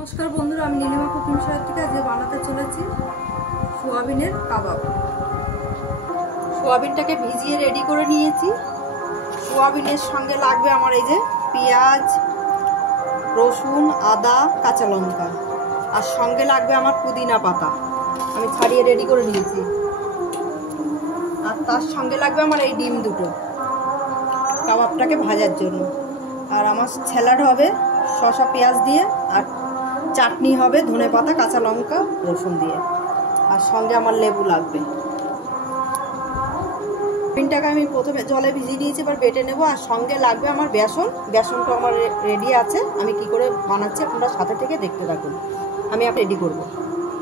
নমস্কার বন্ধুরা, আমি নীলিমা কুকিং শো থেকে আজ বানাতে চলেছি সোয়াবিনের কাবাব। সোয়াবিনটাকে ভিজিয়ে রেডি করে নিয়েছি। সোয়াবিনের সঙ্গে লাগবে আমার এই যে পেঁয়াজ, রসুন, আদা, কাঁচা লঙ্কা, আর সঙ্গে লাগবে আমার পুদিনা পাতা, আমি ছাড়িয়ে রেডি করে নিয়েছি। আর তার সঙ্গে লাগবে আমার এই ডিম দুটো কাবাবটাকে ভাজার জন্য। আর আমার স্যালাড হবে শসা পেঁয়াজ দিয়ে, আর চাটনি হবে ধনে পাতা, কাঁচা লঙ্কা, রসুন দিয়ে, আর সঙ্গে আমার লেবু লাগবে। সোয়াবিনটাকে আমি প্রথমে জলে ভিজিয়ে নিয়েছি, এবার বেটে নেব। আর সঙ্গে লাগবে আমার বেসন। বেসনটা আমার রেডি আছে, আমি কি করে বানাচ্ছি আপনারা সাথে থেকে দেখতে থাকুন। আমি রেডি করবো।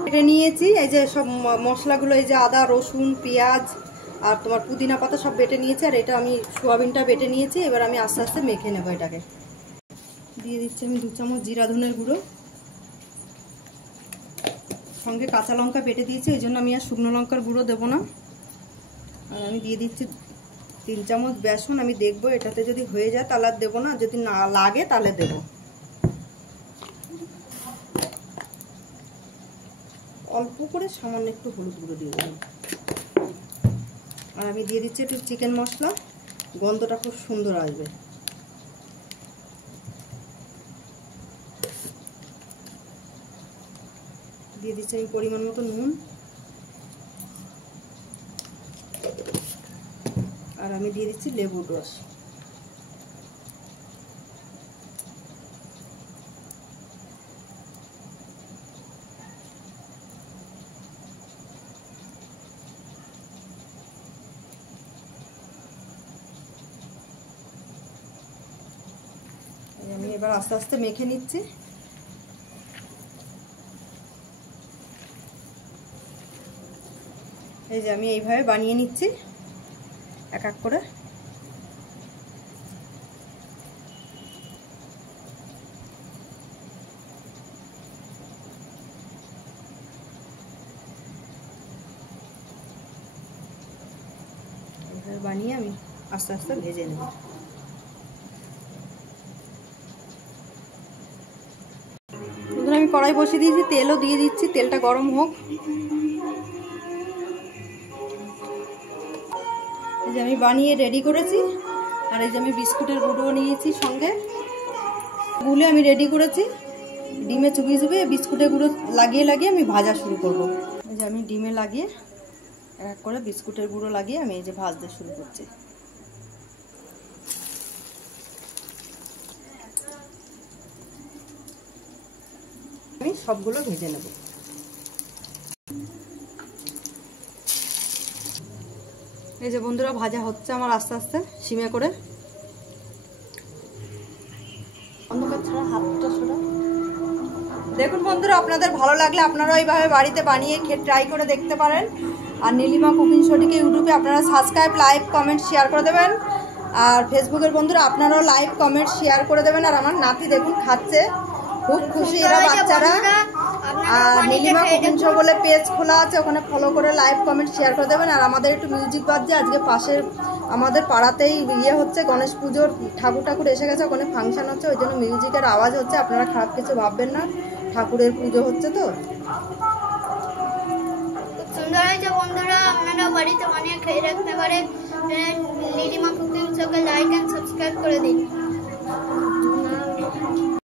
বেটে নিয়েছি এই যে সব মশলাগুলো, এই যে আদা, রসুন, পেঁয়াজ আর তোমার পুদিনা পাতা সব বেটে নিয়েছি। আর এটা আমি সোয়াবিনটা বেটে নিয়েছি। এবার আমি আস্তে আস্তে মেখে নেবো। এটাকে দিয়ে দিচ্ছি আমি 2 চামচ জিরা ধনের গুঁড়ো, সঙ্গে কাঁচা লঙ্কা বেটে দিয়েছি, ওই জন্য আমি আর শুকনো লঙ্কার গুঁড়ো দেবো না। আর আমি দিয়ে দিচ্ছি 3 চামচ বেসন। আমি দেখবো এটাতে যদি হয়ে যায় তাহলে আর দেবো না, যদি না লাগে তাহলে দেব। অল্প করে সামান্য একটু হলুদ গুঁড়ো দিয়ে দেবো। আর আমি দিয়ে দিচ্ছি একটু চিকেন মশলা, গন্ধটা খুব সুন্দর আসবে। দিয়ে দিচ্ছি আমি পরিমাণ মতো নুন। আর আমি দিয়ে দিচ্ছি লেবুর রস। আমি এবার আস্তে আস্তে মেখে নিচ্ছি। এই যে আমি এইভাবে বানিয়ে নিচ্ছি এক এক করে। এইভাবে বানিয়ে আমি আস্তে আস্তে ভেজে নেব। আমি কড়াই বসিয়ে দিয়েছি, তেলও দিয়ে দিচ্ছি, তেলটা গরম হোক। এই যে আমি বানিয়ে রেডি করেছি। আর এই যে আমি বিস্কুটের গুঁড়ো নিয়েছি সঙ্গে, গুলে আমি রেডি করেছি। ডিমে চুবিয়ে চুবিয়ে বিস্কুটের গুঁড়ো লাগিয়ে লাগিয়ে আমি ভাজা শুরু করব। এই যে আমি ডিমে লাগিয়ে এক করে বিস্কুটের গুঁড়ো লাগিয়ে আমি এই যে ভাজতে শুরু করছি। আমি সবগুলো ভেজে নেব। এই যে বন্ধুরা ভাজা হচ্ছে আমার আস্তে আস্তে সিমে করে। অন্ধকার ছাড়া হাতটা সরা। দেখুন বন্ধুরা, আপনাদের ভালো লাগলে আপনারা এইভাবে বাড়িতে বানিয়ে খেয়ে ট্রাই করে দেখতে পারেন। আর নীলিমা কুকিং শোটিকে ইউটিউবে আপনারা সাবস্ক্রাইব, লাইক, কমেন্ট, শেয়ার করে দেবেন। আর ফেসবুকের বন্ধুরা আপনারাও লাইক, কমেন্ট, শেয়ার করে দেবেন। আর আমার নাতি দেখুন খাচ্ছে, খুব খুশি এরা বাচ্চারা। আর নীলিমা কুকিং শো বলে পেজ খোলা আছে, ওখানে ফলো করে লাইক, কমেন্ট, শেয়ার করে দেবেন। আর আমাদের একটু মিউজিক বাজছে, আজকে পাশের আমাদের পাড়াতেই ইয়ে হচ্ছে, গণেশ পুজোর ঠাকুর এসে গেছে, ওখানে ফাংশন হচ্ছে, ওই জন্য মিউজিকের আওয়াজ হচ্ছে। আপনারা খারাপ কিছু ভাববেন না, ঠাকুরের পুজো হচ্ছে তো। সুন্দর হয়েছে বন্ধুরা, আপনারা বাড়িতে বানিয়ে খেয়ে রাখতে পারেন। নীলিমা কুকিং শোকে লাইক এন্ড সাবস্ক্রাইব করে দিন।